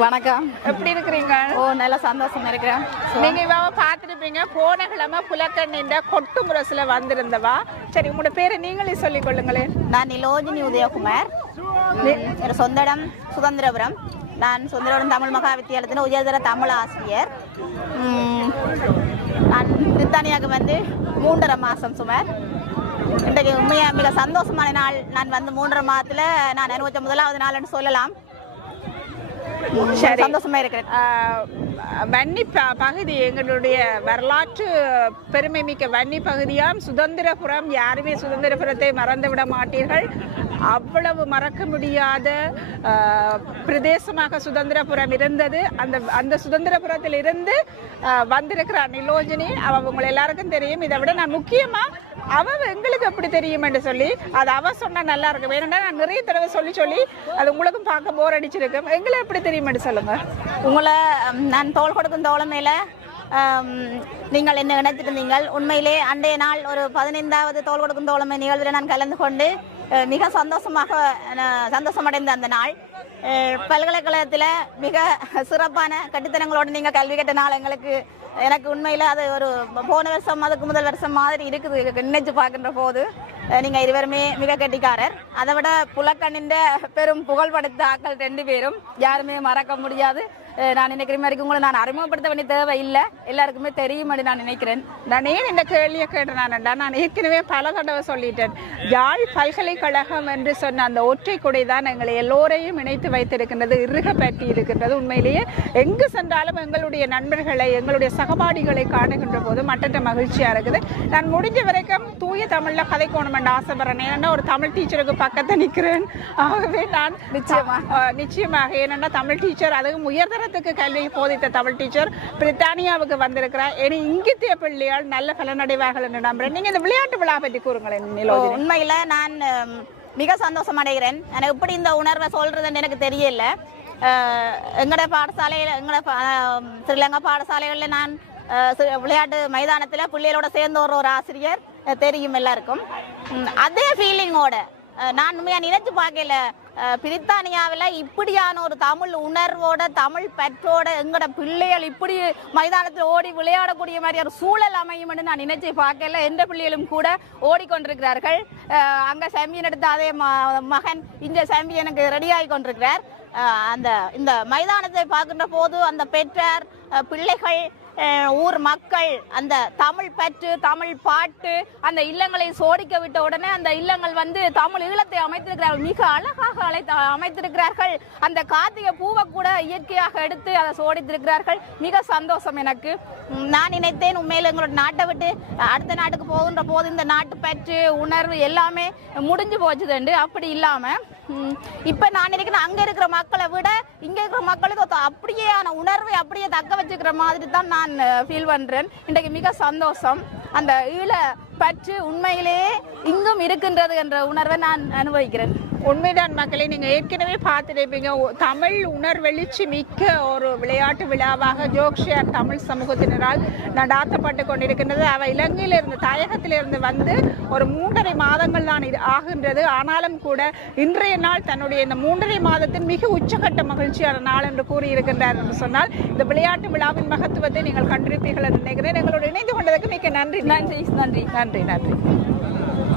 வணக்கம். எப்படி இருக்கிறீங்க? ஓ, நல்ல சந்தோஷமா இருக்கிறேன். நீங்க இவ பார்த்துருப்பீங்க, போன கிழமை புலக்கண்ணின்ற கொட்டு முரசுல வந்திருந்தவா. சரி, உங்களோட பேரை நீங்களே சொல்லிக் கொள்ளுங்களேன். நான் நிலோஜினி உதயகுமார். என் சொந்த இடம் சுதந்திரபுரம். நான் சுதந்திரபுரம் தமிழ் மகா வித்தியாலயத்தில் உயர்தர தமிழ் ஆசிரியர். நான் பிரித்தானியாவுக்கு வந்து 3.5 மாதம் சுமார். இன்றைக்கு உண்மையாக மிக சந்தோஷமான நாள். நான் வந்து 3.5 மாதத்தில் நான் அனுபவித்த முதலாவது நாள்னு சொல்லலாம். சந்தோஷமா இருக்கிறேன். வன்னி பகுதி எங்களுடைய வரலாற்று பெருமை மிக்க வன்னி பகுதியாம் சுதந்திரபுரம். யாருமே சுதந்திரபுரத்தை மறந்து விட மாட்டீர்கள். அவ்வளவு மறக்க முடியாத பிரதேசமாக சுதந்திரபுரம் இருந்தது. அந்த சுதந்திரபுரத்தில் இருந்து வந்திருக்கிறார் நிலோஜினி. உங்களை எல்லாருக்கும் தெரியும். இதை விட நான் முக்கியமா எங்களுக்கு எப்படி தெரியும் என்று சொல்லி அது சொன்னா நல்லா இருக்கும். வேணும்னா நான் நிறைய தடவை சொல்லி அது உங்களுக்கும் பார்க்க போர் அடிச்சிருக்கும். எங்களை எப்படி தெரியும் என்று சொல்லுங்க. உங்களை நான் தோள் கொடுக்கும் தோழமையில நீங்கள் என்ன நினைச்சிருந்தீங்கள். உண்மையிலே அன்றைய நாள் ஒரு 15வது தோள் கொடுக்கும் தோழமை நிகழ்வில் நான் கலந்து கொண்டு மிக சந்தோஷமடைந்த அந்த நாள். பல்கலைக்கழகத்தில் மிக சிறப்பான கட்டுத்தனங்களோடு நீங்கள் கல்வி கட்ட நாள் எனக்கு உண்மையில் அது ஒரு போன வருஷம் அதுக்கு முதல் வருஷம் மாதிரி இருக்குது. நினைச்சு பார்க்கின்ற போது நீங்கள் இருவருமே மிக கெட்டிக்காரர். அதை விட புலக்கண்ணின்ற பெரும் புகழ்படுத்த ஆக்கள் 2 பேரும் யாருமே மறக்க முடியாது. நான் நினைக்கிற மாதிரி உங்களை நான் அறிமுகப்படுத்த வேண்டிய தேவை இல்லை, எல்லாருக்குமே தெரியும் நான் நினைக்கிறேன். நான் ஏன் இந்த கேள்வியை கேட்டேன், நான் ஏற்கனவே பல தடவை சொல்லிட்டேன். யாழ் பல்கலைக்கழகம் என்று சொன்ன அந்த ஒற்றை கொடை தான் எங்களை எல்லோரையும் இணைத்து வைத்திருக்கின்றது, இறுக பற்றி இருக்கின்றது. உண்மையிலேயே எங்கு சென்றாலும் எங்களுடைய நண்பர்களை எங்களுடைய சகபாடிகளை காணுகின்ற போது மற்ற மகிழ்ச்சியா இருக்குது. நான் முடிஞ்ச வரைக்கும் தூய தமிழ்ல கதைக்கோணும் என்று ஆசைப்படுறேன். ஏன்னா ஒரு தமிழ் டீச்சருக்கு பக்கத்தை நிற்கிறேன். ஆகவே நான் நிச்சயமாக ஏனென்னா தமிழ் டீச்சர், அதுவும் உயர்தர கல்வி போதித்த தமிழ் டீச்சர் பிரித்தானியாவுக்கு வந்திருக்கிறார். இங்கித்திய பிள்ளையால் நல்ல பலனடைவார்கள் என்று நம்புறேன். நீங்க இந்த விளையாட்டு விழா பற்றி கூறுங்களேன். உண்மையில நான் மிக சந்தோஷம் அடைகிறேன். எனக்கு எப்படி இந்த உணர்வை சொல்றதுன்னு எனக்கு தெரியல. எங்களோட பாடசாலையில் ஸ்ரீலங்கா பாடசாலைகளில் நான் விளையாட்டு மைதானத்தில் பிள்ளைகளோட சேர்ந்து ஒரு ஆசிரியர் தெரியும் எல்லாருக்கும். அதே ஃபீலிங்கோட நான் உண்மையாக நினைச்சு பார்க்கல. பிரித்தானியாவில் இப்படியான ஒரு தமிழ் உணர்வோட தமிழ் பற்றோட எங்களோட பிள்ளைகள் இப்படி மைதானத்தில் ஓடி விளையாடக்கூடிய மாதிரி ஒரு சூழல் அமையும் என்று நான் நினைச்சு பார்க்கல. எந்த பிள்ளைகளும் கூட ஓடிக்கொண்டிருக்கிறார்கள். அங்கே சாம்பியன் எடுத்த அதே மகன் இந்த சாம்பியனுக்கு ரெடியாகி கொண்டிருக்கிறார். இந்த மைதானத்தை பார்க்கின்ற போது அந்த பெற்றார் பிள்ளைகள் ஊர் மக்கள் அந்த தமிழ் பற்று தமிழ் பாட்டு அந்த இல்லங்களை சோடிக்க விட்ட உடனே அந்த இல்லங்கள் வந்து தமிழ் ஈழத்தை அமைத்திருக்கிறார்கள். மிக அழகாக அமைத்திருக்கிறார்கள். அந்த கார்த்திகை பூவை கூட இயற்கையாக எடுத்து அதை சோடித்திருக்கிறார்கள். மிக சந்தோஷம் எனக்கு. நான் நினைத்தேன் உண்மையில் எங்களோட நாட்டை விட்டு அடுத்த நாட்டுக்கு போகின்ற போது இந்த நாட்டு பற்று உணர்வு எல்லாமே முடிஞ்சு போச்சுதுண்டு. அப்படி இல்லாம இப்ப நான் நினைக்கிறேன் அங்க இருக்கிற மக்களை விட இங்க இருக்கிற மக்களுக்கு அப்படியேயான உணர்வை அப்படியே தக்க வச்சுக்கிற மாதிரி தான் நான் ஃபீல் பண்றேன். இன்றைக்கு மிக சந்தோஷம். அந்த ஈழ பற்று உண்மையிலேயே இங்கும் இருக்கின்றது என்ற உணர்வை நான் அனுபவிக்கிறேன். உண்மைதான் மக்களே, நீங்க ஏற்கனவே பார்த்துருப்பீங்க. தமிழ் உணர்வெளிச்சி மிக்க ஒரு விளையாட்டு விழாவாக ஜோக்ஷியர் தமிழ் சமூகத்தினரால் நடாத்தப்பட்டு கொண்டிருக்கின்றது. அவ இலங்கையிலிருந்து தாயகத்திலிருந்து வந்து ஒரு 3.5 மாதங்கள் தான் ஆகின்றது. ஆனாலும் கூட இன்றைய நாள் தன்னுடைய இந்த 3.5 மாதத்தின் மிக உச்சகட்ட மகிழ்ச்சியான நாள் என்று கூறியிருக்கின்றார் என்று சொன்னால் இந்த விளையாட்டு விழாவின் மகத்துவத்தை நீங்கள் கண்டிருப்பீர்கள் என்று நினைக்கிறேன். எங்களோடு இணைந்து கொண்டதற்கு மிக்க நன்றி. நன்றி நன்றி நன்றி நன்றி.